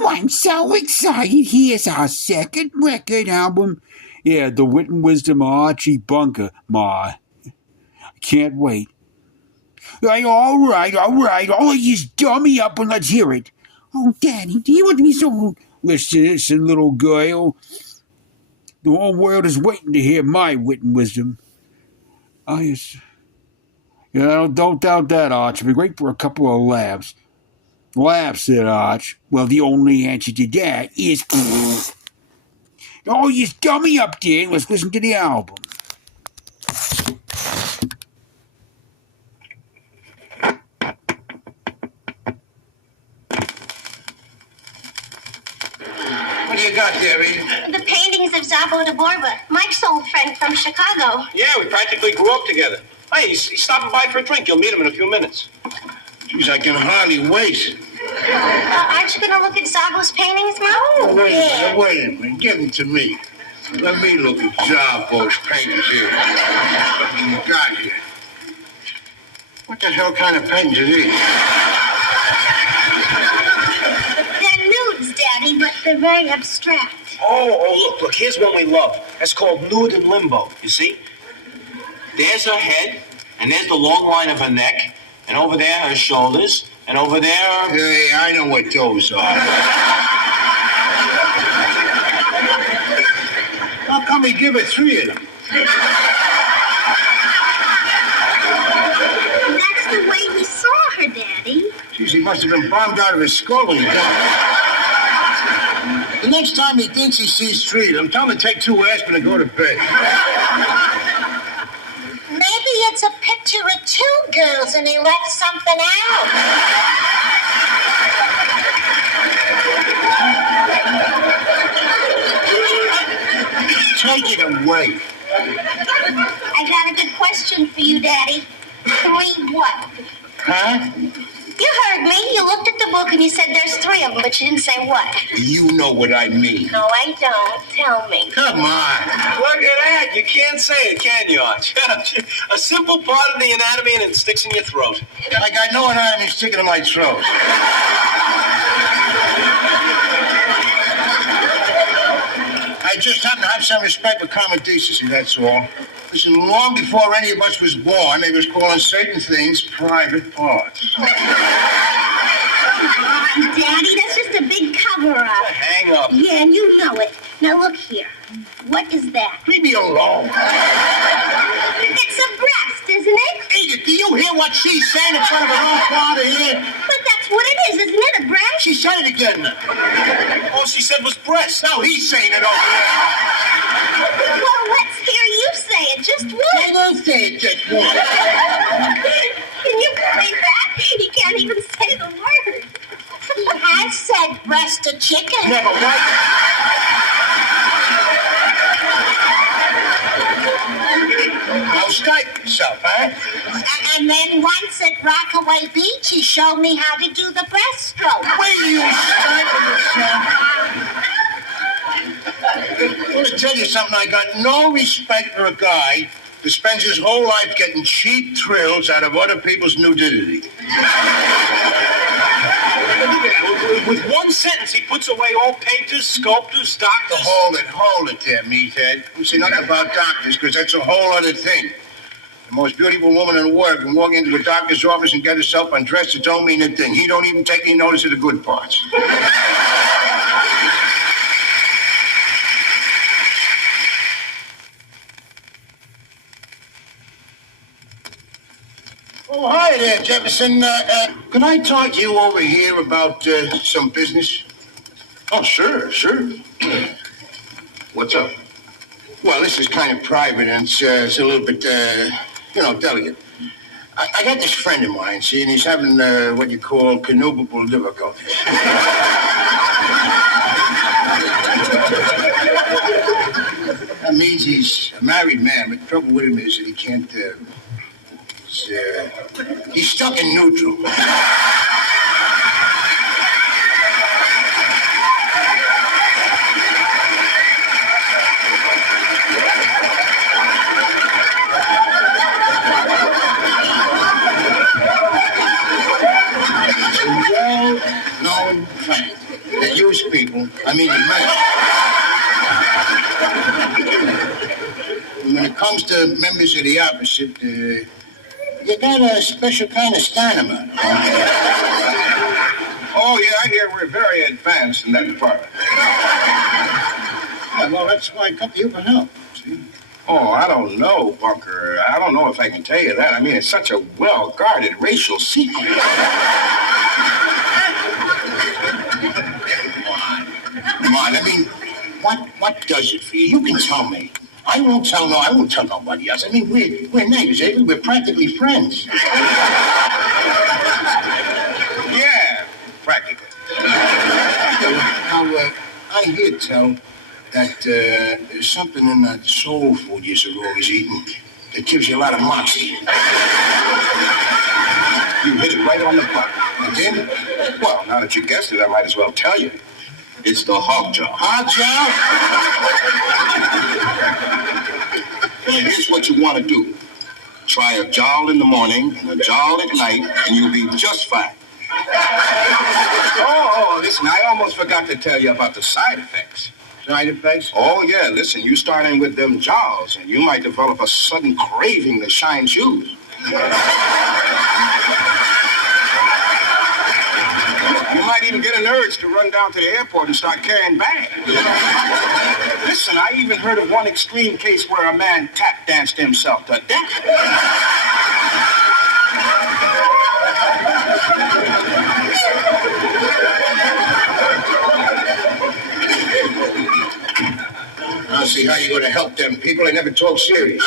Oh, I'm so excited. Here's our second record album. Yeah, the Wit and Wisdom of Archie Bunker, Ma. I can't wait. All right. All of you dummy up and let's hear it. Oh, Daddy, do you want to be so... Listen, little girl. The whole world is waiting to hear my wit and wisdom. Don't doubt that, Arch. It'll be great for a couple of laughs. Laughs, said Arch. Well, the only answer to that is... Oh, you dummy up there. Let's listen to the album. What do you got there, Edie? The paintings of Zabo de Borba, Mike's old friend from Chicago. Yeah, we practically grew up together. Hey, he's stopping by for a drink. You'll meet him in a few minutes. Jeez, I can hardly wait. Aren't you going to look at Zabo's paintings, Mom? Oh, wait a minute. Give them to me. Let me look at Zabo's paintings here. What you got here? What the hell kind of paintings are these? They're nudes, Daddy, but they're very abstract. Oh, look, here's one we love. That's called Nude in Limbo, you see? There's her head, and there's the long line of her neck, and over there her shoulders, and over there... Hey, I know what those are. How come we give her 3 of them? That's the way we saw her, Daddy. Jeez, he must have been bombed out of his skull when he died. The next time he thinks he sees 3 of them, tell him to take 2 aspirin and go to bed. Maybe it's a picture of 2 girls and he left something out. Take it away. I got a good question for you, Daddy. 3 what? Huh? You heard me. You looked at the book and you said there's 3 of them, but you didn't say what. You know what I mean. No, I don't. Tell me. Come on. Look at that. You can't say it, can you, Arch? A simple part of the anatomy and it sticks in your throat. I got no anatomy sticking in my throat. I just happen to have some respect for common decency, that's all. Listen, long before any of us was born, they was calling certain things private parts. Come on, Daddy. That's just a big cover-up. Hang up. Yeah, and you know it. Now, look here. What is that? Leave me alone. It's a breast, isn't it? Edith, do you hear what she's saying in front of her own father here? But that's what it is, isn't it? A breast? She said it again. All she said was breast. Now he's saying it over there. Well, let's hear you say it just I once. don't say it just once. Can you believe that? He can't even say the word. He has said breast of chicken. Never what? Now stifle yourself, huh? And then once at Rockaway Beach, he showed me how to do the breaststroke. Will you stifle yourself? I'm going to tell you something. I got no respect for a guy who spends his whole life getting cheap thrills out of other people's nudity. With one sentence, he puts away all painters, sculptors, doctors. Hold it there, meathead. Don't say nothing about doctors, because that's a whole other thing. The most beautiful woman in the world can walk into a doctor's office and get herself undressed. It don't mean a thing. He don't even take any notice of the good parts. Oh, hi there, Jefferson. Could I talk to you over here about some business? Oh, sure. What's up? Well, this is kind of private, and it's a little bit, delicate. I got this friend of mine, see, and he's having what you call connubable difficulties. That means he's a married man, but the trouble with him is that he can't... he's stuck in neutral. It's a well-known fact that you people, I mean the men. When it comes to members of the opposite, you got a special kind of stamina. Oh, yeah, I hear we're very advanced in that department. Yeah, well, that's why I come to you for help. See? Oh, I don't know, Bunker. I don't know if I can tell you that. I mean, it's such a well-guarded racial secret. Come on, I mean, what does it for you? You can tell me. I won't tell nobody else. I mean, we're neighbors, eh? We're practically friends. Yeah, practically. Now, I hear tell that there's something in that soul food you're always eating that gives you a lot of moxie. You hit it right on the button. Again? Well, now that you guessed it, I might as well tell you. It's the hog jaw. Hog job? Well, here's what you want to do. Try a jowl in the morning and a jowl at night, and you'll be just fine. Oh, listen, I almost forgot to tell you about the side effects. Side effects? Oh, yeah, listen, you start in with them jowls, and you might develop a sudden craving to shine shoes. You might even get an urge to run down to the airport and start carrying bags. Listen, I even heard of one extreme case where a man tap danced himself to death. I'll see how you're going to help them people. They never talk serious.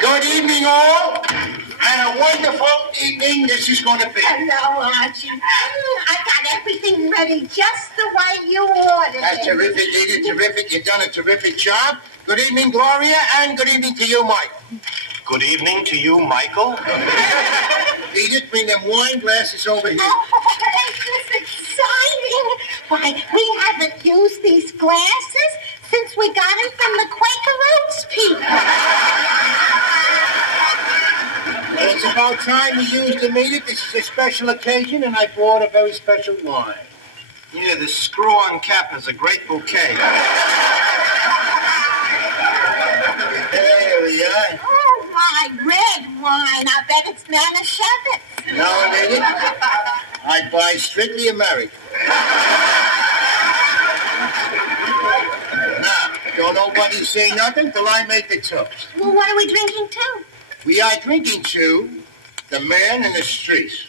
Good evening, all, and a wonderful evening this is going to be. Hello, Archie. I got everything ready just the way you ordered That's it. terrific, Edith, terrific. You've done a terrific job. Good evening, Gloria, and good evening to you, Mike. Good evening to you, Michael. Edith, bring them wine glasses over here. Oh, this is exciting. Why, we haven't used these glasses since we got them from the Quaker Oats people. Well, it's about time we used them, Edith. This is a special occasion, and I brought a very special wine. Yeah, this screw-on cap has a great bouquet. There we are. Oh, my red wine. I bet it's Manischewitz. No, Edith. I buy strictly American. Now, don't nobody say nothing till I make the toast. Well, what are we drinking to? We are drinking to the man in the streets.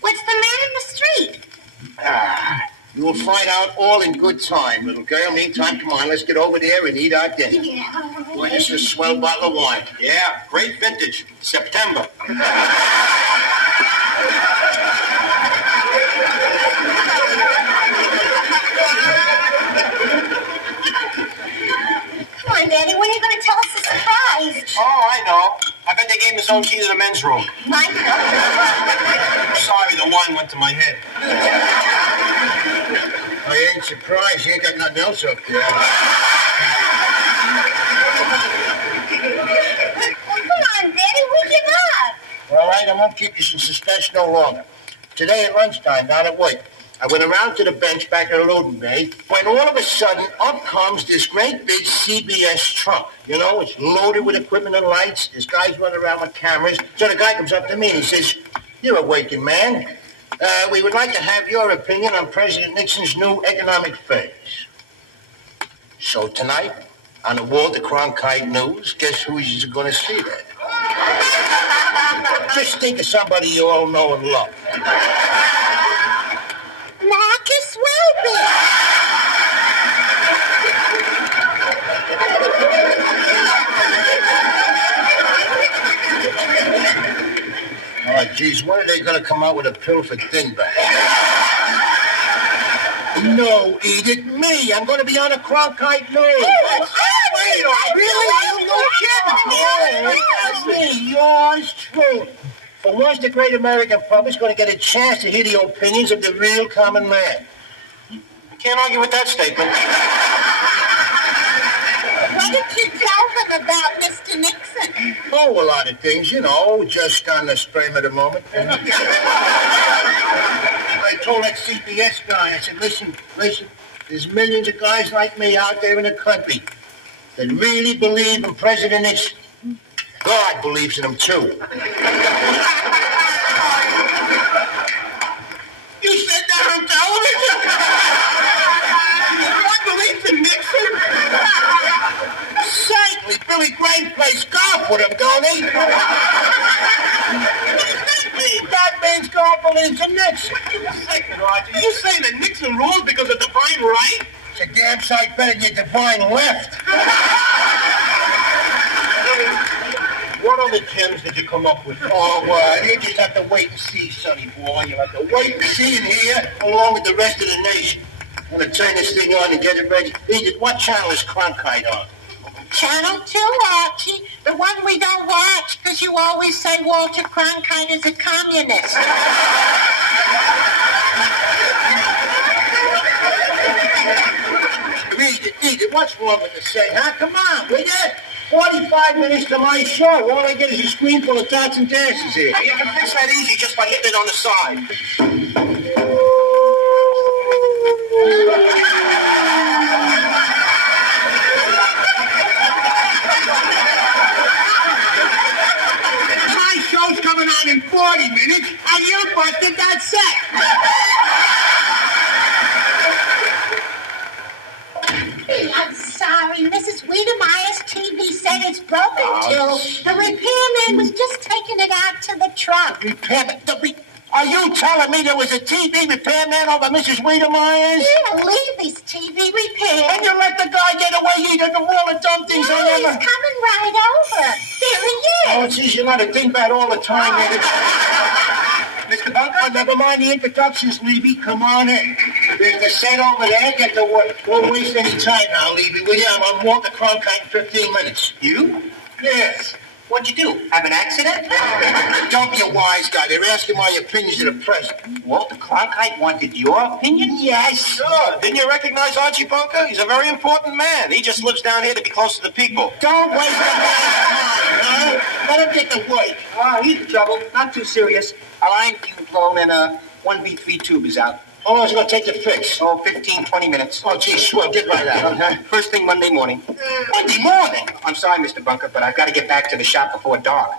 What's the man in the street? You will find out all in good time, little girl. Meantime, come on, let's get over there and eat our dinner. Yeah. Boy, this is a swell bottle of wine. Yeah, great vintage. September. Come on, Daddy, when are you going to tell us the surprise? Oh, I know. I bet they gave him his own key to the men's room. Michael. Sorry, the wine went to my head. I ain't surprised. You ain't got nothing else up there. Come on, Daddy, we give up. All right, I won't keep you in suspense no longer. Today at lunchtime down at work, I went around to the bench back in the loading bay when all of a sudden up comes this great big CBS truck. You know, it's loaded with equipment and lights. There's guys running around with cameras. So the guy comes up to me and he says, "You're a working man. We would like to have your opinion on President Nixon's new economic phase." So tonight, on the Walter Cronkite News, guess who is going to see that? Just think of somebody you all know and love. Marcus Welby. Oh, geez, when are they going to come out with a pill for dingbats? No, Edith, me. I'm going to be on a Cronkite News. Really? No kidding. That's me, yours truly. For once, the great American public's going to get a chance to hear the opinions of the real common man. I Can't argue with that statement. What did you tell them about Mr. Nixon? Oh, a lot of things, just on the spur of the moment. I told that CBS guy, I said, listen, there's millions of guys like me out there in the country that really believe in President Nixon. God believes in him, too. You said that on television? God believes in Nixon? Certainly, Billy Graham plays golf with him, don't he? That means God believes in Nixon. Second, Roger, you saying that Nixon rules because of divine right? It's a damn sight better than your divine left. What other gems did you come up with? Oh, you just have to wait and see, sonny boy. You have to wait and see and hear, along with the rest of the nation. I'm going to turn this thing on and get it ready. Edith, what channel is Cronkite on? Channel 2, Archie. The one we don't watch because you always say Walter Cronkite is a communist. Edith, what's wrong with the set, huh? Come on, will you? 45 minutes to my show. All I get is a screen full of dots and dashes here. You can fix that easy just by hitting it on the side. My show's coming on in 40 minutes, and you busted that set. I'm sorry, Mrs. Wiedemeyer's TV set is broken, too. The repairman was just taking it out to the truck. Repairman? Are you telling me there was a TV repairman over Mrs. Wiedemeyer's? Yeah, Levy's TV repair. And you let the guy get away eating the wall of dumb things No, I he's never... coming right over. There he is. Oh, geez, you let it think that all the time, Edith. Mr. Bunker? Oh, never mind the introductions, Levy. Come on in. There's the set over there. Get to work. Don't waste any time now, Levy, will you? I'm on Walter Cronkite in 15 minutes. You? Yes. What'd you do? Have an accident? Don't be a wise guy. They're asking my opinions of the president. Walter Cronkite wanted your opinion? Yes. Sure. Didn't you recognize Archie Bunker? He's a very important man. He just lives down here to be close to the people. Don't waste the man's time, huh? Let him get to work. He's in trouble. Not too serious. A line fuse blown and a 1B3 tube is out. How long is it going to take to fix? 15, 20 minutes. Oh, gee, sure. Get right out, huh? First thing Monday morning. Monday morning? I'm sorry, Mr. Bunker, but I've got to get back to the shop before dark.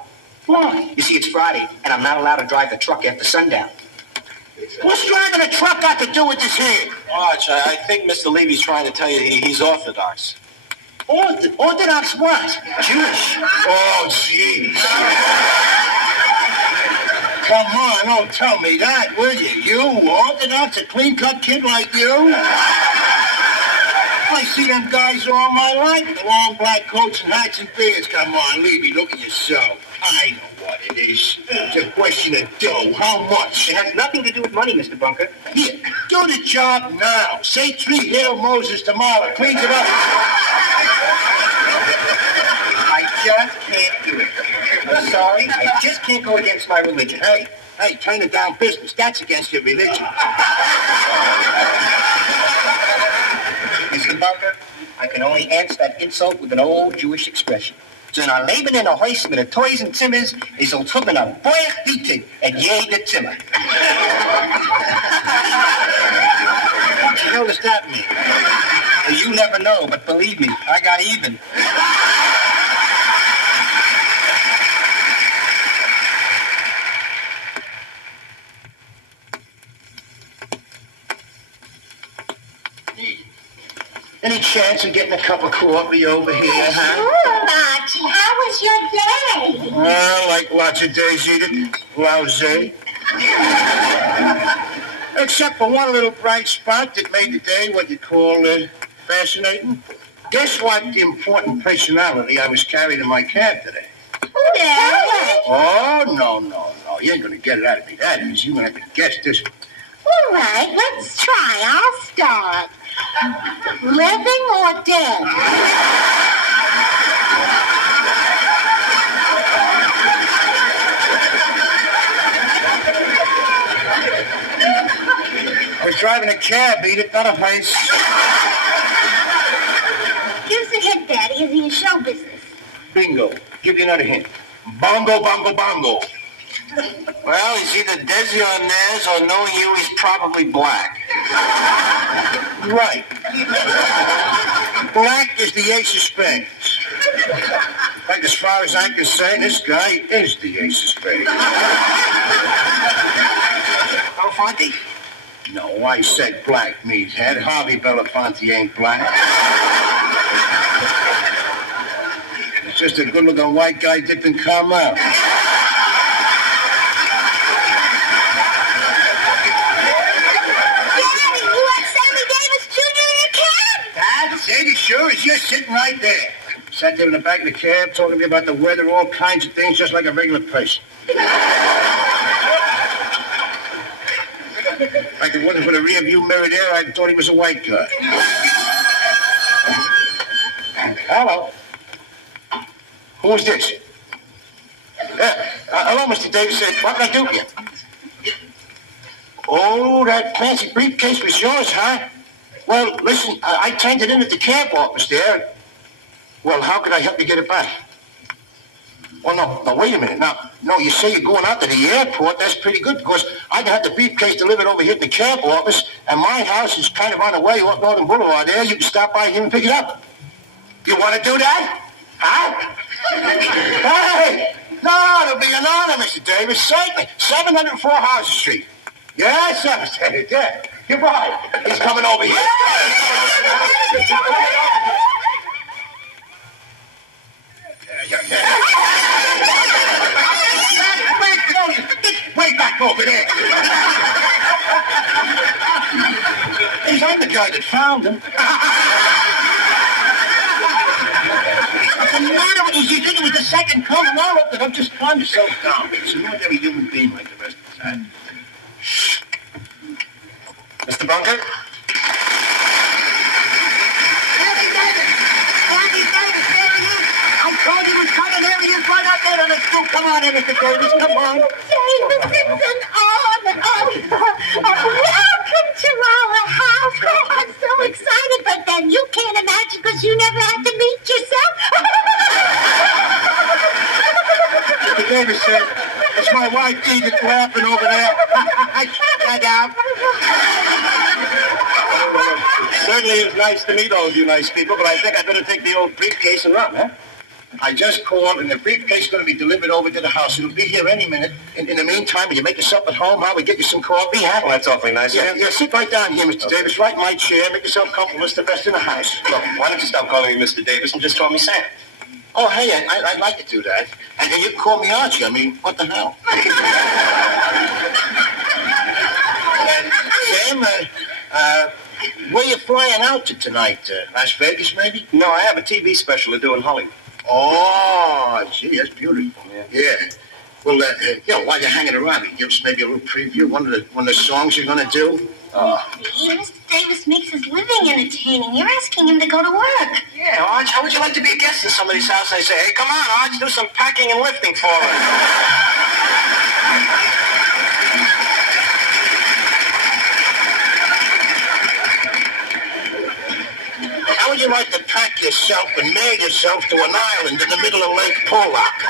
Why? You see, it's Friday, and I'm not allowed to drive the truck after sundown. What's driving a truck got to do with this here? Arch, I think Mr. Levy's trying to tell you he's orthodox. Orthodox what? Jewish. Oh, jeez. Come on, don't tell me that, will you? You, Orthodox, a clean-cut kid like you? I see them guys all my life, the long black coats and hats and beards. Come on, Levy, look at yourself. I know what it is. It's a question of dough. How much? It has nothing to do with money, Mr. Bunker. Here, do the job now. Say 3 Hail Moses tomorrow. Cleans it up. I just can't do it. I'm sorry. I just can't go against my religion. Hey, turn it down business. That's against your religion. Mr. Bunker, I can only answer that insult with an old Jewish expression. Zijn our Leben in a huis met de toys en zimmers is ons op een boeig bieten en jede zimmer. What the hell does that mean? Well, you never know, but believe me, I got even. Any chance of getting a cup of coffee over here, huh? Sure, Archie. How was your day? Well, like lots of days, Edith. Lousy. Except for one little bright spot that made the day what you call fascinating. Guess what important personality I was carrying in my cab today? Yeah. Oh, no. You ain't gonna get it out of me that easy. You're gonna have to guess this. All right, let's try. I'll start. Living or dead? I was driving driving a cab, eat it, not a hearse. Give us a hint, Daddy. Is he in show business? Bingo. Give you another hint. Bongo, bongo, bongo. Well, he's either Desi or Nez, or knowing you, he's probably black. Right. Black is the ace of spades. Like, as far as I can say, this guy is the ace of spades. Belafonte? No, I said black, meathead. Harvey Belafonte ain't black. It's just a good-looking white guy dipped in caramel. It sure is just sitting right there. Sat there in the back of the cab talking to me about the weather, all kinds of things, just like a regular person. Like it wasn't for the rear view mirror there, I thought he was a white guy. Hello. Who's this? Hello, Mr. Davis. What can I do for you? Oh, that fancy briefcase was yours, huh? Well, listen, I turned it in at the cab office there. Well, how could I help you get it back? Well, no, wait a minute. Now, no, you say you're going out to the airport. That's pretty good, because I'd have the briefcase delivered over here at the cab office, and my house is kind of on the way off Northern Boulevard there. You can stop by here and pick it up. You want to do that? Huh? Hey! No, it'll be an honor, Mr. Davis. Certainly. 704 Houses Street. Yes, Mr. Davis. Yeah. Goodbye. He's coming over here. Way back over there. I'm the guy that found him. What's the matter with you? You think it was the second coming? Now look at him. Just calm yourself down. It's an ordinary human being like the rest of us. Huh? Mr. Bunker? I told you he was coming. There he is, right out there on the stoop. Come on in, Mr. Davis. Come on. Davis, it's an honor. Welcome to our house. Oh, I'm so excited, but then you can't imagine because you never had to meet yourself. Mr. Davis said, it's my wife Edith laughing over there. I can't get out. Certainly it's nice to meet all of you nice people, but I think I better take the old briefcase and run, huh? I just called, and the briefcase is going to be delivered over to the house. It'll be here any minute. In the meantime, will you make yourself at home? How we get you some coffee, huh? Well, that's awfully nice. Yeah, sit right down here, Mr. Davis, right in my chair. Make yourself comfortable. It's the best in the house. Look, why don't you stop calling me Mr. Davis and just call me Sam? Oh, hey, I'd like to do that. And then you can call me Archie. I mean, what the hell? Sam, where you flying out to tonight? Las Vegas, maybe? No, I have a TV special to do in Hollywood. Oh, gee, that's beautiful. Yeah. Well, while you're hanging around, you give us maybe a little preview, one of the songs you're going to do. Mr. Davis makes his living entertaining. You're asking him to go to work. Yeah, Arch, how would you like to be a guest in somebody's house? I say, hey, come on, Arch, do some packing and lifting for us. How would you like to pack yourself and mail yourself to an island in the middle of Lake Pollock?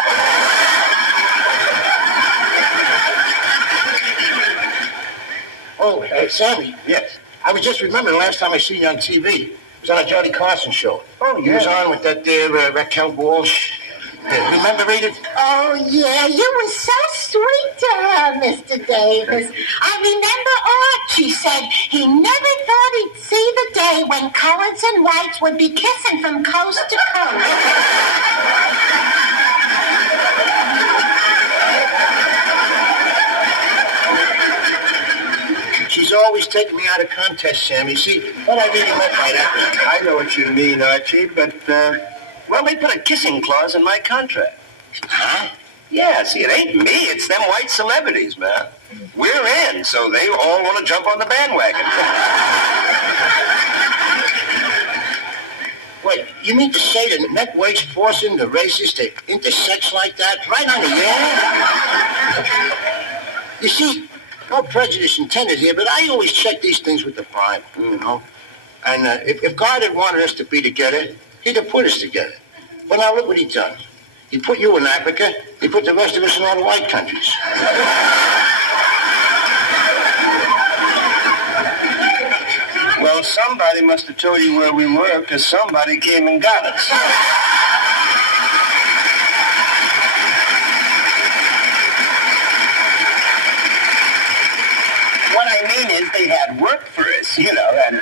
Oh, Sammy. Yes. I was just remembering the last time I seen you on TV. It was on a Johnny Carson show. Oh, yeah. You was on with that there Raquel Walsh. Remember, Edith? Oh, yeah, you were so sweet to her, Mr. Davis. I remember Archie said he never thought he'd see the day when coloreds and whites would be kissing from coast to coast. She's always taking me out of contests, Sammy. See, what I really meant by that was... I know what you mean, Archie, but, well, they put a kissing clause in my contract. Huh? Yeah, see, it ain't me. It's them white celebrities, man. We're in, so they all want to jump on the bandwagon. Wait, you mean to say the network's forcing the races to intersex like that right on the air? You see, No prejudice intended here, but I always check these things with the Bible, you know. And if God had wanted us to be together, he'd have put us together. But now look what he done. He put you in Africa. He put the rest of us in all the white countries. Well, somebody must have told you where we were, because somebody came and got us. What I mean is they had work for us, you know, and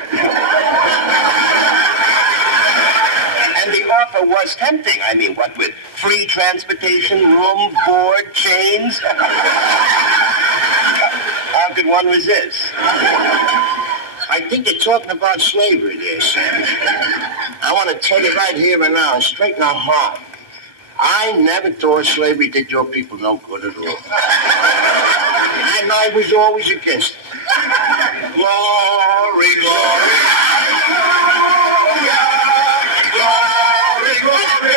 the offer was tempting. I mean, what with free transportation, room, board, chains? How could one resist? I think you're talking about slavery there, Sam. I want to tell you right here and now, straight in our heart. I never thought slavery did your people no good at all. And I was always against it. Glory, glory. Glory, glory.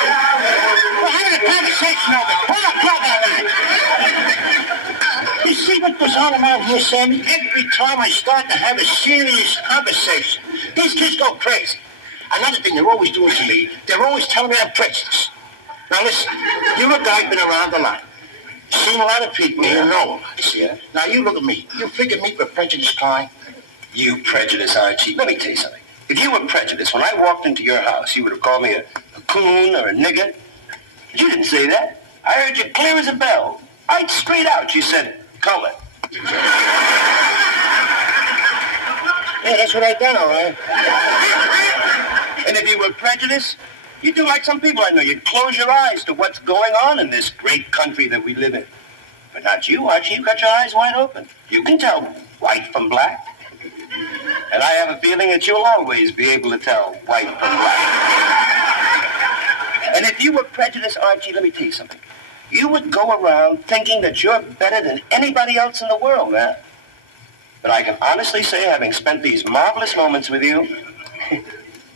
We're having a conversation over. Pull up, brother. You see what goes on around here, Sammy? Every time I start to have a serious conversation, these kids go crazy. Another thing they're always doing to me, they're always telling me I'm prejudiced. Now listen, you're a guy been around a lot. Seen a lot of people, you know a lot, see? Now you look at me. You figure me for prejudiced guy? You prejudice, Archie. Let me tell you something. If you were prejudiced, when I walked into your house, you would have called me a coon or a nigger. But you didn't say that. I heard you clear as a bell. Right straight out. You said, color. Yeah, that's what I done, all right. And if you were prejudiced, you'd do like some people I know. You'd close your eyes to what's going on in this great country that we live in. But not you, Archie. You've got your eyes wide open. You can tell white from black. And I have a feeling that you'll always be able to tell white from black. And if you were prejudiced, Archie, let me tell you something. You would go around thinking that you're better than anybody else in the world, man. But I can honestly say, having spent these marvelous moments with you,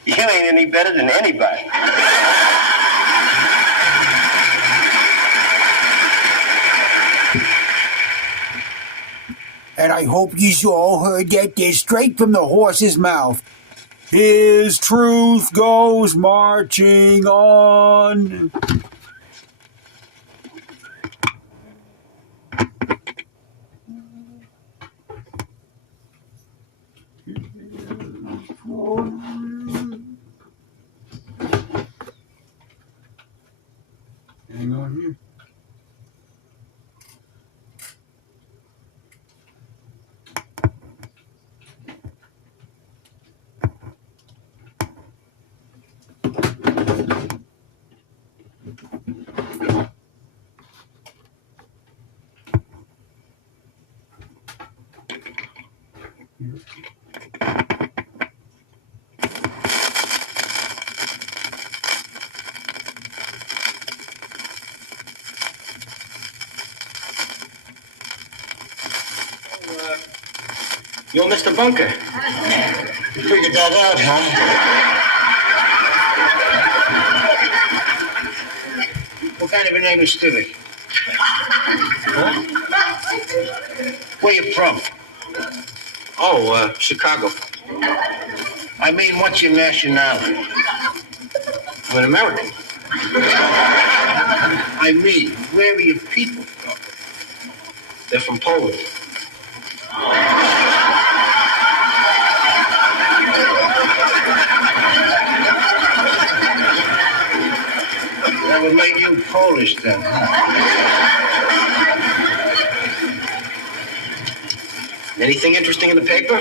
you ain't any better than anybody. And I hope you all heard that there straight from the horse's mouth. His truth goes marching on. Hang on here. You're Mr. Bunker. You figured that out, huh? What kind of a name is Stevie? Huh? Where you from? Oh, Chicago. I mean, what's your nationality? I'm an American. I mean, where are your people from? They're from Poland. That would make you Polish then, huh? Anything interesting in the paper?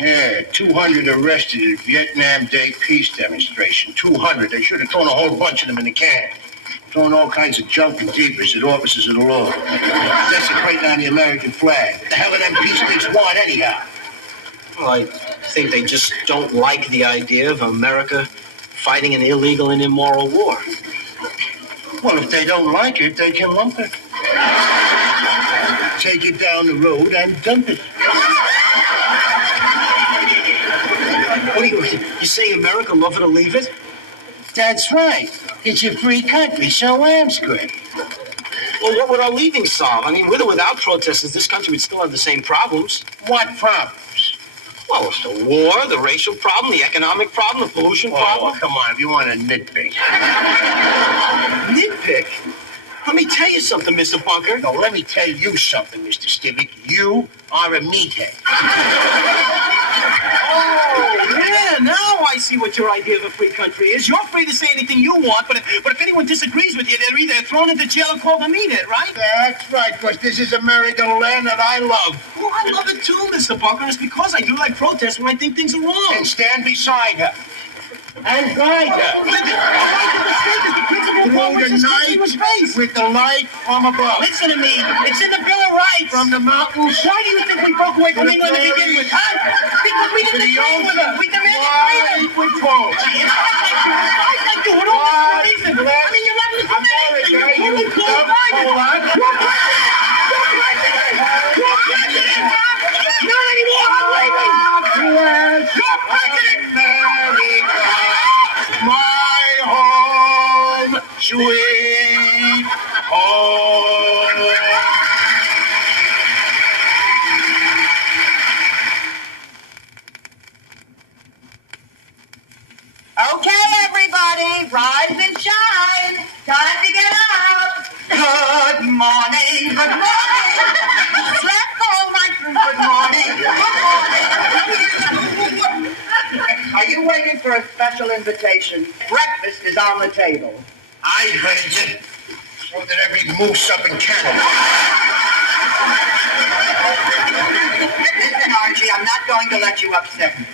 Yeah, 200 arrested at Vietnam Day peace demonstration. 200. They should have thrown a whole bunch of them in the can. Throwing all kinds of junk and deepers at officers of the law. Desecrating on the American flag. What the hell do them peace things want anyhow? Well, I think they just don't like the idea of America fighting an illegal and immoral war. Well, if they don't like it, they can lump it. Take it down the road and dump it. What are you saying America love it or leave it? That's right. It's a free country, so I'm screwed. Well, what would our leaving solve? I mean, with or without protesters, this country would still have the same problems. What problems? Well, it's the war, the racial problem, the economic problem, the pollution problem. Oh, come on, if you want to nitpick. Nitpick? Let me tell you something, Mr. Bunker. No, let me tell you something, Mr. Stivic. You are a meathead. Oh, yeah, now I see what your idea of a free country is. You're free to say anything you want, but if anyone disagrees with you, they're either thrown into jail or called a meathead, right? That's right, because this is America, the land that I love. Well, I love it too, Mr. Bunker. It's because I do like protest when I think things are wrong. And stand beside her. And guide her. Through the night with the light from above. Listen to me. It's in the Bill of Rights. From the mountains. Why do you think we broke away from England to begin with, huh? Because we didn't agree with her. We demanded freedom. With Paul. It's like you. What all this for a reason? I mean, you're not listening to anything. You're only cool minded. You're president. You're president. Not anymore. I'm leaving. You're president. My home, sweet home. Okay, everybody, rise and shine. Time to get up. Good morning, good morning. Slept all night through. Good morning, good morning. Are you waiting for a special invitation? Breakfast is on the table. I heard you. So did every moose up in Canada. Listen, Archie, I'm not going to let you upset me.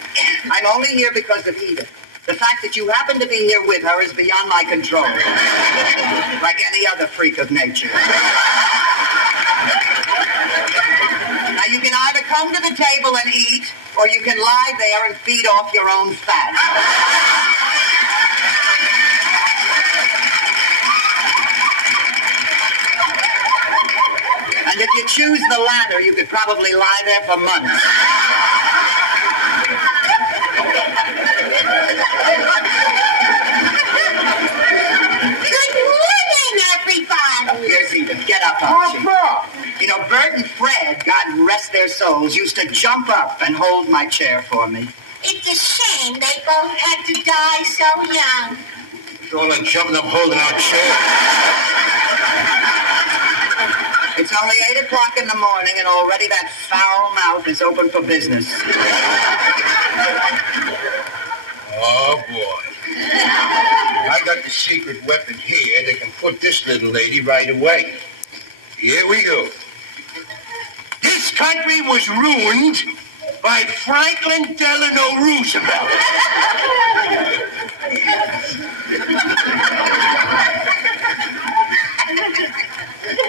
I'm only here because of Edith. The fact that you happen to be here with her is beyond my control. Like any other freak of nature. Now, you can either come to the table and eat, or you can lie there and feed off your own fat. And if you choose the latter, you could probably lie there for months. Good morning, everybody. Here's Edith. Get up, Archie. You know, Bert and Fred, God rest their souls, used to jump up and hold my chair for me. It's a shame they both had to die so young. It's all like jumping up holding our chair. It's only 8 o'clock in the morning, and already that foul mouth is open for business. Oh, boy. I got the secret weapon here that can put this little lady right away. Here we go. This country was ruined by Franklin Delano Roosevelt.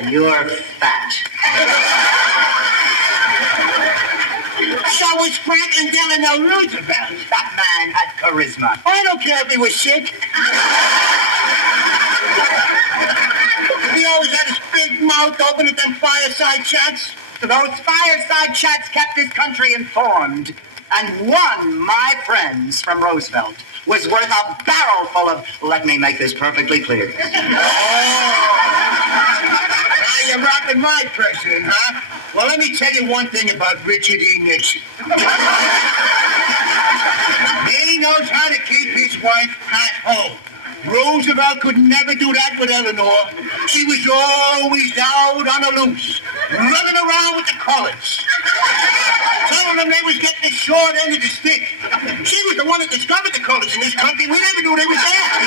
You're fat. So was Franklin Delano Roosevelt. That man had charisma. I don't care if he was sick. He always had his big mouth open at them fireside chats. Those fireside chats kept his country informed. And one, my friends from Roosevelt, was worth a barrel full of... Let me make this perfectly clear. Now you're rocking my president, huh? Well, let me tell you one thing about Richard E. Nixon. He knows how to keep his wife at home. Roosevelt could never do that with Eleanor. She was always out on the loose, running around with the colors. Telling them they was getting the short end of the stick. She was the one that discovered the colors in this country. We never knew they was there.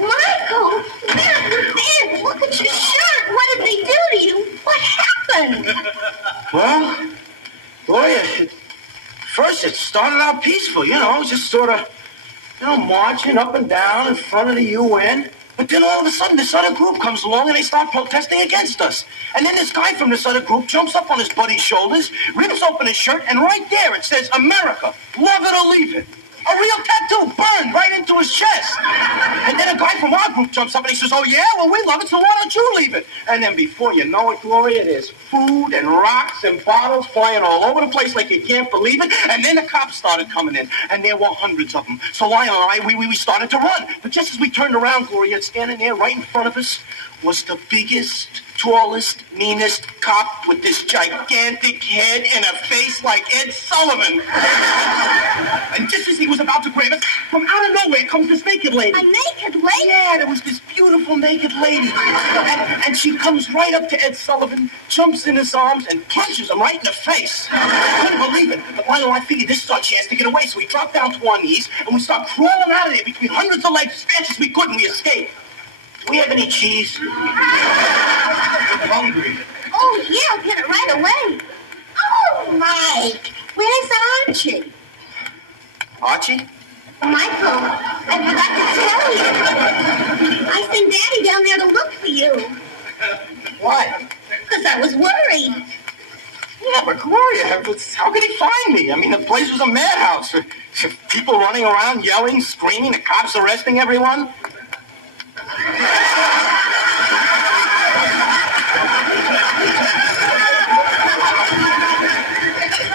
Michael, man, look at your shirt. What did they do to you? What happened? Well, boy, first it started out peaceful, just sort of, marching up and down in front of the UN. But then all of a sudden, this other group comes along and they start protesting against us. And then this guy from this other group jumps up on his buddy's shoulders, rips open his shirt, and right there it says, America, love it or leave it. A real tattoo burned right into his chest. And then a guy from our group jumps up and he says, oh, yeah? Well, we love it, so why don't you leave it? And then before you know it, Gloria, there's food and rocks and bottles flying all over the place like you can't believe it. And then the cops started coming in, and there were hundreds of them. So Lionel and I, we started to run. But just as we turned around, Gloria, standing there right in front of us was the biggest, tallest, meanest cop with this gigantic head and a face like Ed Sullivan. And just as he was about to grab it, from out of nowhere comes this naked lady. A naked lady? Yeah, there was this beautiful naked lady. And she comes right up to Ed Sullivan, jumps in his arms, and punches him right in the face. I couldn't believe it. But Lionel and I figured this is our chance to get away, so we dropped down to our knees, and we started crawling out of there between hundreds of legs as fast as we could, and we escaped. Do we have any cheese? I'm hungry. Oh, yeah, I'll get it right away. Oh, Mike, where's Archie? Archie? Michael, I forgot to tell you. I sent Daddy down there to look for you. Why? Because I was worried. Yeah, but Gloria, how could he find me? I mean, the place was a madhouse. People running around, yelling, screaming, the cops arresting everyone.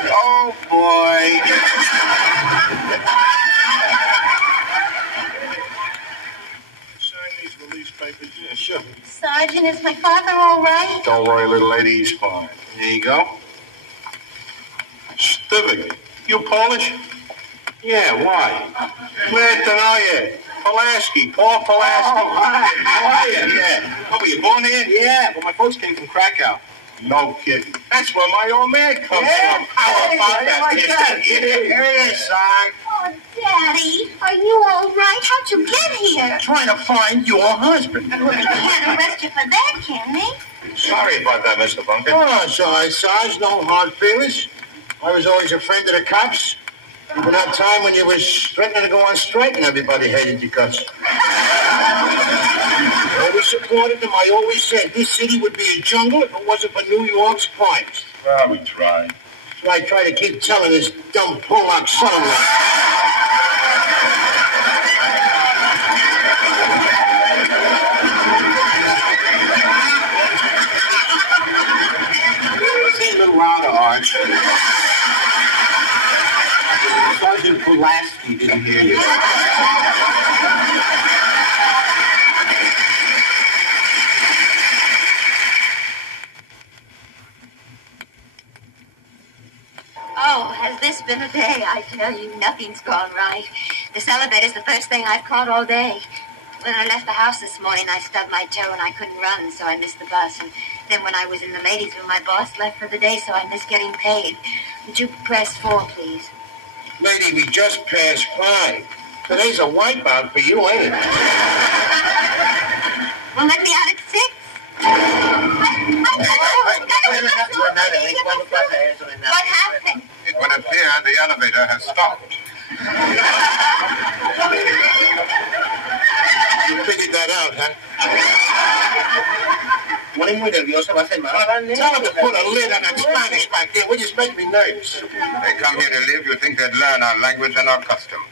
Oh, boy. Sign these release papers? Yeah, sure. Sergeant, is my father all right? Don't worry, little lady, he's fine. There you go. Certificate. You Polish? Yeah, why? Glad to know you. Pulaski, Paul Pulaski. Oh, hi. How are you? Yeah. Oh, were you born here? Yeah, but my folks came from Krakow. No kidding. That's where my old man comes Yeah? from. How about that? Like that. Here it is, son. Oh, Daddy, are you all right? How'd you get here? Trying to find your husband. Well, they can't arrest you for that, can they? Sorry about that, Mr. Bunker. Oh, it's all right, Sarge. No hard feelings. I was always a friend of the cops. Even that time when you was threatening to go on strike and everybody hated you guts. I always supported them. I always said this city would be a jungle if it wasn't for New York's crimes. Well, we tried. So I try to keep telling this dumb Polak son-in-law. Say a little louder, Arch. Sergeant Pulaski didn't hear you. Oh, has this been a day? I tell you, nothing's gone right. This elevator's the first thing I've caught all day. When I left the house this morning, I stubbed my toe and I couldn't run, so I missed the bus. And then when I was in the ladies' room, my boss left for the day, so I missed getting paid. Would you press 4, please? Lady, we just passed 5. Today's a wipeout for you, ain't it? Well, let me out at 6. What happened? It would appear the elevator has stopped. You figured that out, huh? Tell him to put a lid on that Spanish back there. Will you just make me nervous? They come here to live. You think they'd learn our language and our customs.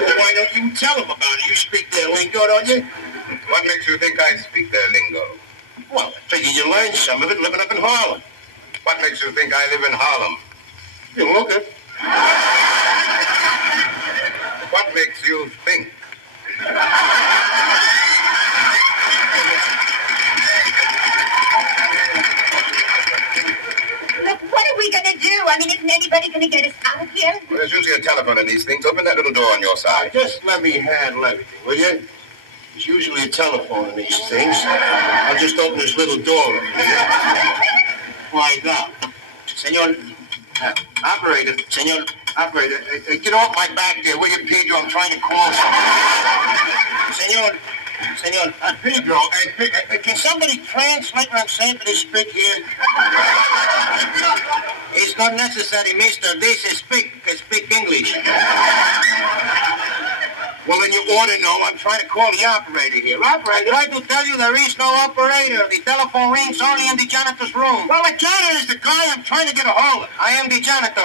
Well, why don't you tell them about it? You speak their lingo, don't you? What makes you think I speak their lingo? Well, I figure you learned some of it living up in Harlem. What makes you think I live in Harlem? You look it. What makes you think? Look, what are we going to do? I mean, isn't anybody going to get us out of here? Well, there's usually a telephone in these things. Open that little door on your side. Just let me handle everything, will you? There's usually a telephone in these things. I'll just open this little door over here. Why now? Senor, operator, Senor, operator, get off my back there, will you, Pedro? I'm trying to call someone. Senor, Pedro, can somebody translate what I'm saying for this speak here? It's not necessary, mister. This is speak English. Well, then you ought to know. I'm trying to call the operator here. Operator, I do tell you there is no operator. The telephone rings only in the janitor's room. Well, the janitor is the guy I'm trying to get a hold of. I am the janitor.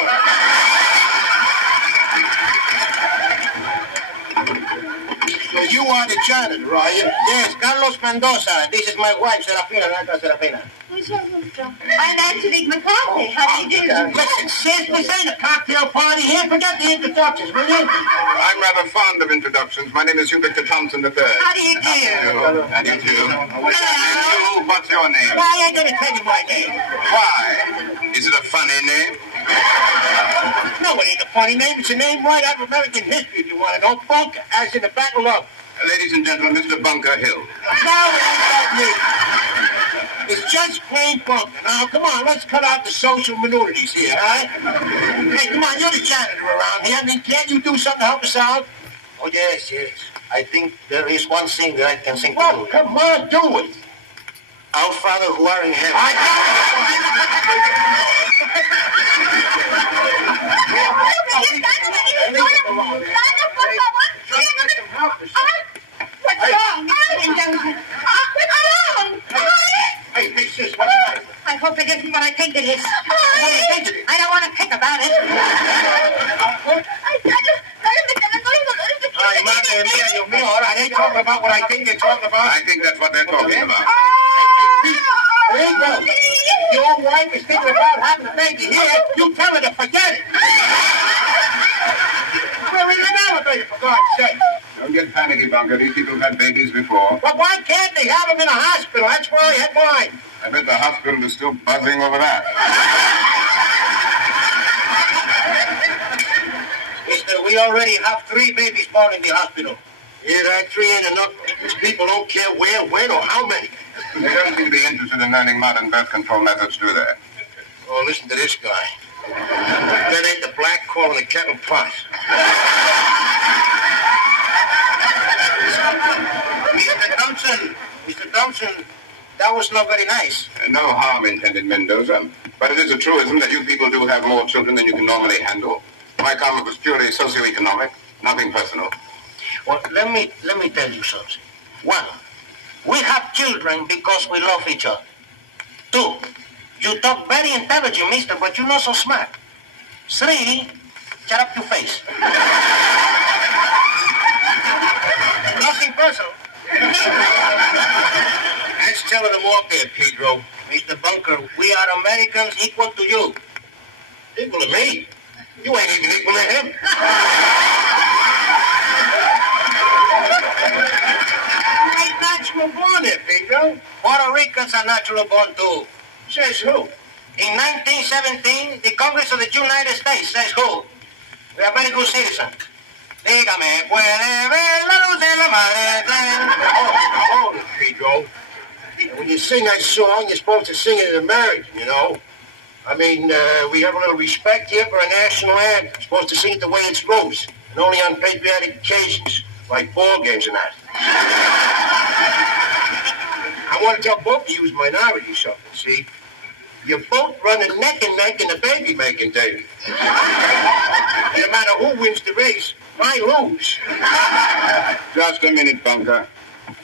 So you are the janitor, are you? Yes, Carlos Mendoza. This is my wife, Serafina. Serafina. I'm Angelique McCarthy. How do you do? Listen, sis, this ain't a cocktail party here. Forget the introductions, will you? I'm rather fond of introductions. My name is Hubert Thompson III. How do you do? How do you do? Hello. What's your name? Why I ain't gonna tell you my name? Why? Is it a funny name? No, it ain't a funny name. It's a name right out of American history, if you want to know. Bunker, as in the Battle of... Ladies and gentlemen, Mr. Bunker Hill. No, it ain't that me. It's just plain Bunker. Now, come on, let's cut out the social minorities here, all right? Hey, come on, you're the janitor around here. I mean, can't you do something to help us out? Oh, yes. I think there is one singer I can sing to Well, you. come on, do it. Our Father who art in heaven. I Hey, sis, what's the matter? I hope it isn't what I think it is. I don't want to think about it. Ay, madre mía, Dios mío, ahora I ain't talking about what I think they're talking about. I think that's what they're talking about. There you go. Your wife is thinking about having a baby here. You tell her to forget it. We're in an elevator, for God's sake. Don't get panicky, Bunker. These people have had babies before. But why can't they have them in a hospital? That's where I had mine. I bet the hospital is still buzzing over that. Mister, we already have 3 babies born in the hospital. Yeah, that 3 ain't enough. These people don't care where, when, or how many. They don't seem to be interested in learning modern birth control methods, do they? Oh, listen to this guy. That ain't the black calling the kettle pot. Mr. Thompson, that was not very nice. No harm intended, Mendoza. But it is a truism that you people do have more children than you can normally handle. My comment was purely socioeconomic, nothing personal. Well, let me tell you something. 1, we have children because we love each other. 2, you talk very intelligent, mister, but you're not so smart. 3, shut up your face. Nothing personal. Let's tell them off there, Pedro. Mr. Bunker, we are Americans equal to you. Equal to me? You ain't even equal to him. You ain't natural born there, Pedro. Puerto Ricans are natural born too. Says who? In 1917, the Congress of the United States says who? We are very good citizens. Dígame, puede ver la luz de la mañana. Hold it, Pedro. When you sing that song, you're supposed to sing it in American, you know. I mean, we have a little respect here for our national anthem. We're supposed to sing it the way it's goes, and only on patriotic occasions, like ball games and that. I want to tell both of you as minorities something, see? You're both running neck and neck in the baby-making, David. No matter who wins the race, I lose. Just a minute, Bunker.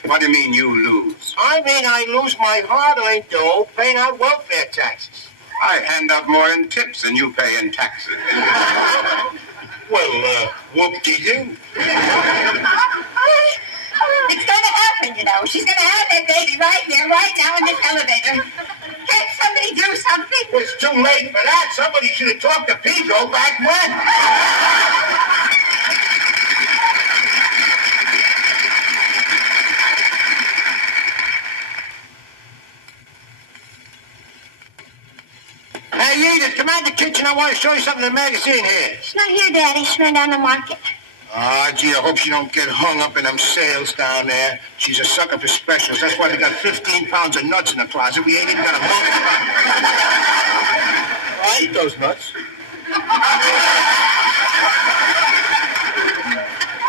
What do you mean you lose? I mean I lose my hard-earned dough paying out welfare taxes. I hand out more in tips than you pay in taxes. Well, whoop-de-doo. It's going to happen, you know. She's going to have that baby right here, right now in this elevator. Can't somebody do something? It's too late for that. Somebody should have talked to Pedro back when. Hey, Edith, come out the kitchen. I want to show you something in the magazine here. She's not here, Daddy. She went down the market. Ah, gee, I hope she don't get hung up in them sales down there. She's a sucker for specials. That's why we got 15 pounds of nuts in the closet. We ain't even got a month. I eat those nuts.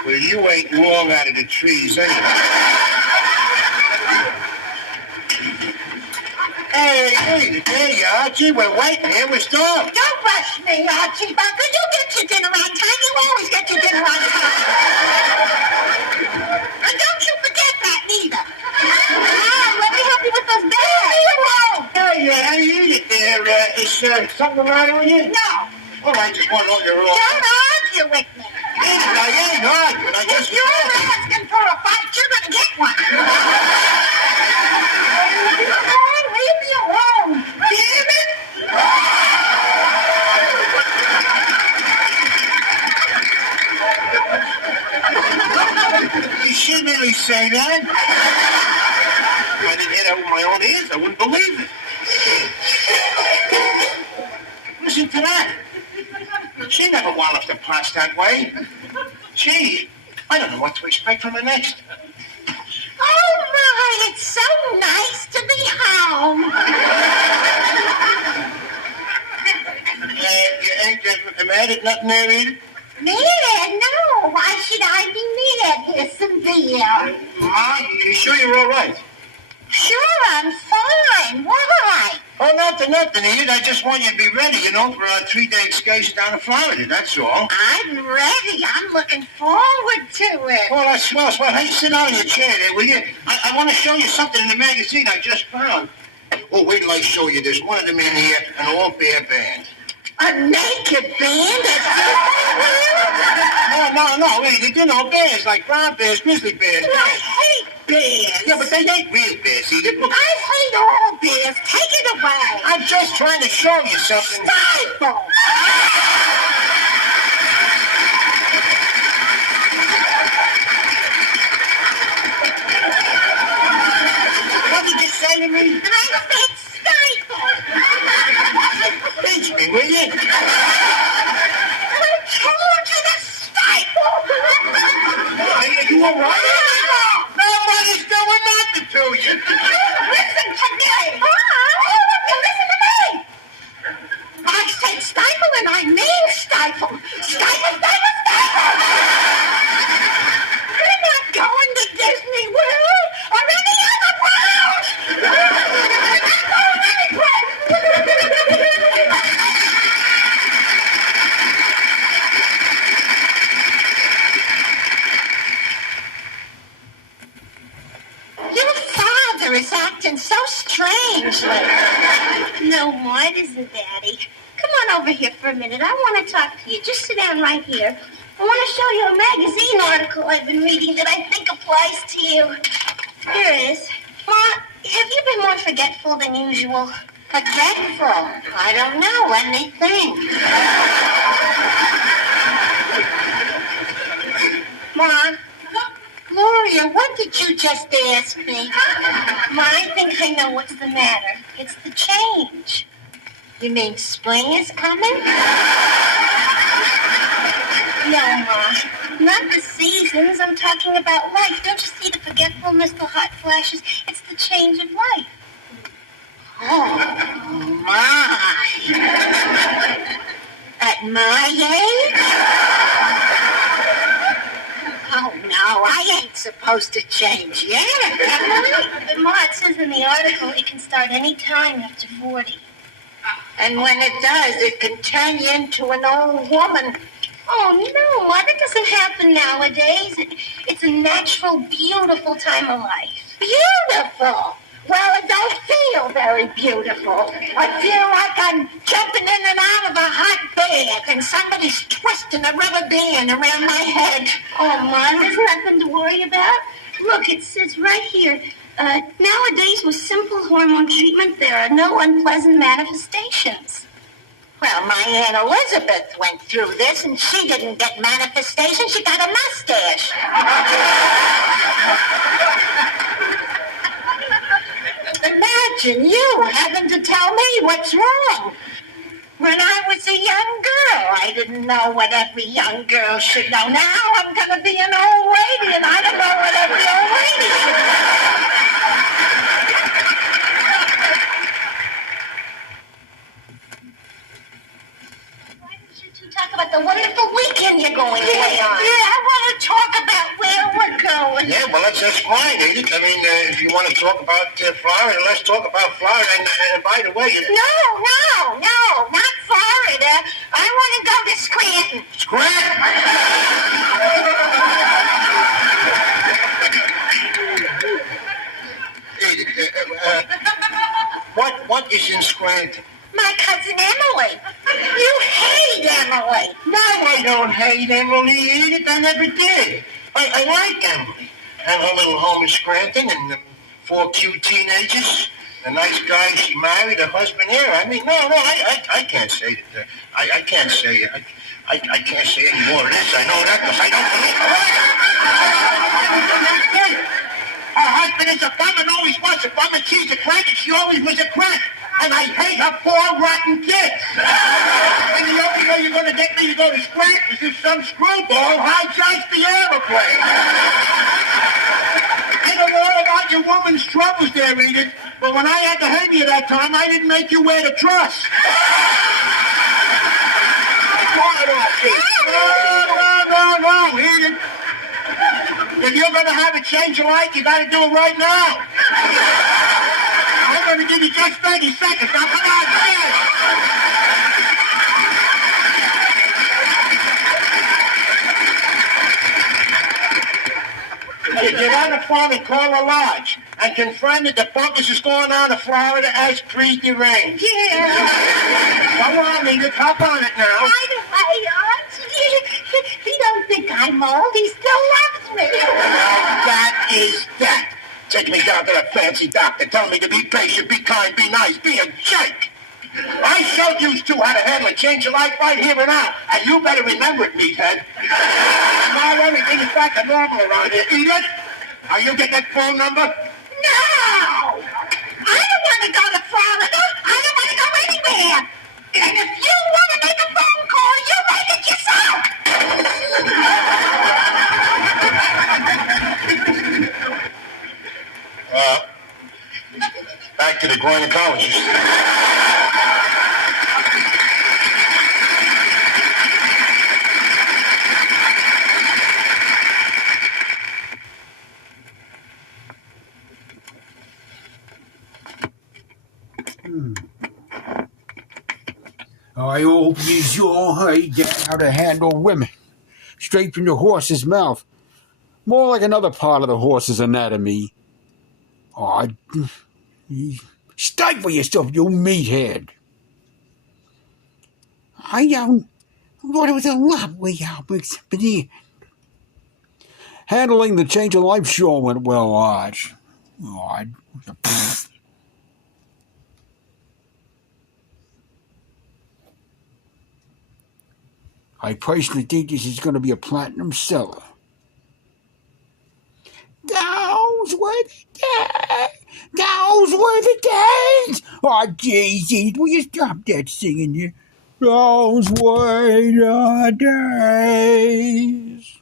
Well, you ain't long out of the trees anyway. Hey, there you are. Gee, we're waiting here. We're starved. Don't rush me, Archie Bunker. You get your dinner on time. You always get your dinner on time. something the matter with you? No. Oh, I just want to know you're all Don't right. argue with me. I ain't arguing. I If just... you're asking for a fight, you're going to get one. Come on, leave me alone. Damn it. Did she really say that? If I didn't hear that with my own ears, I wouldn't believe it. Listen to that. She never wallops the pots that way. Gee, I don't know what to expect from her next. Oh, my, it's so nice to be home. You ain't mad at nothing there either? Mad? No, why should I be mad? Here's some beer. Ma, you sure you're all right? Sure, I'm fine. Why? Oh, nothing, Edith. I just want you to be ready, for a 3-day excursion down to Florida, that's all. I'm ready. I'm looking forward to it. Oh, that's swell. Hey, sit down in your chair there, will you? I want to show you something in the magazine I just found. Oh, wait till I show you this. One of them in here, an all-bear band. A naked band? No, wait, bears like brown bears, grizzly bears. I hate bears. Yeah, but they ain't real bears, Edith. Look, I hate all bears. Take it away. I'm just trying to show you something. Stifle. What did you say to me? I said stifle. Pinch me, will you? I told you to stifle. Are you all right? Nobody's doing nothing to you. Listen to me. You listen to me. I said stifle and I mean stifle. Stifle, stifle, stifle. We're not going to Disney World or any other world. We're not going anywhere. Your father is acting so strangely. No, Maude isn't, Daddy. Come on over here for a minute. I want to talk to you. Just sit down right here. I want to show you a magazine article I've been reading that I think applies to you. Here it is. Ma, have you been more forgetful than usual? Forgetful? I don't know anything. Mom, Gloria, what did you just ask me? Ma, I think I know what's the matter. It's the change. You mean spring is coming? No, Ma. Not the seasons. I'm talking about life. Don't you see the forgetfulness, the hot flashes? It's the change of life. Oh, my. At my age? Oh, no, I ain't supposed to change yet. But Ma, it says in the article it can start any time after 40. And when it does, it can turn you into an old woman. Oh, no, Ma, that doesn't happen nowadays. It's a natural, beautiful time of life. Beautiful. Well, it don't feel very beautiful. I feel like I'm jumping in and out of a hot bath and somebody's twisting a rubber band around my head. Oh, Ma, there's nothing to worry about. Look, it says right here, nowadays with simple hormone treatment, there are no unpleasant manifestations. Well, my Aunt Elizabeth went through this and she didn't get manifestation. She got a mustache. Imagine you having to tell me what's wrong. When I was a young girl, I didn't know what every young girl should know. Now I'm going to be an old lady, and I don't know what every old lady should know. Why don't you two talk about the wonderful weekend you're going away on? Yeah, I want to talk about where we're going. Yeah, well, that's fine, Edith. I mean, if you want to talk about Florida, let's talk about Florida. And by the way... No, not Florida. I want to go to Scranton. Scranton? Edith, what is in Scranton? My cousin Emily. You hate Emily. No, I don't hate Emily, Edith. I never did. I like Emily. And her little home in Scranton and the 4 cute teenagers. The nice guy she married, her husband here. I mean, no, I can't say that. I can't say it. I can't say any more of this. I know that because I don't believe it. Her husband is a bum and always was a bum, and she's a crank, and she always was a crank. And I hate her 4 rotten kids. And the only way you're going to get me to go to Scranton is if some screwball hijacks the airplane. I don't know all about your woman's troubles there, Edith, but when I had the hernia that time, I didn't make you wear the truss. No, Edith. If you're going to have a change of life, you got to do it right now. I'm going to give you just 30 seconds. Now, come on, man. You get on the phone and call a lodge and confirm that the bunkers is going on to Florida as prearranged. Yeah. Come on, Edith, hop on it now. By the way, Archie, he don't think I'm old. He still loves me. That is that. Take me down to the fancy doctor. Tell me to be patient, be kind, be nice, be a jerk. I showed you two how to handle a change of life right here and now. And you better remember it, meathead. Now everything is back to normal around here. Edith, are you get that phone number? No! I don't want to go to Florida. I don't want to go anywhere. And if you want to make a phone call, you make it yourself. Back to the gynecologist. I hope you all heard how to handle women. Straight from the horse's mouth. More like another part of the horse's anatomy. Oh, stifle yourself, you meathead. I thought it was a lovely experience. Handling the change of life sure went well, Arch. Oh, I personally think this is going to be a platinum seller. Those were the days. Those were the days. Oh, jeez, will you stop that singing here? Those were the days.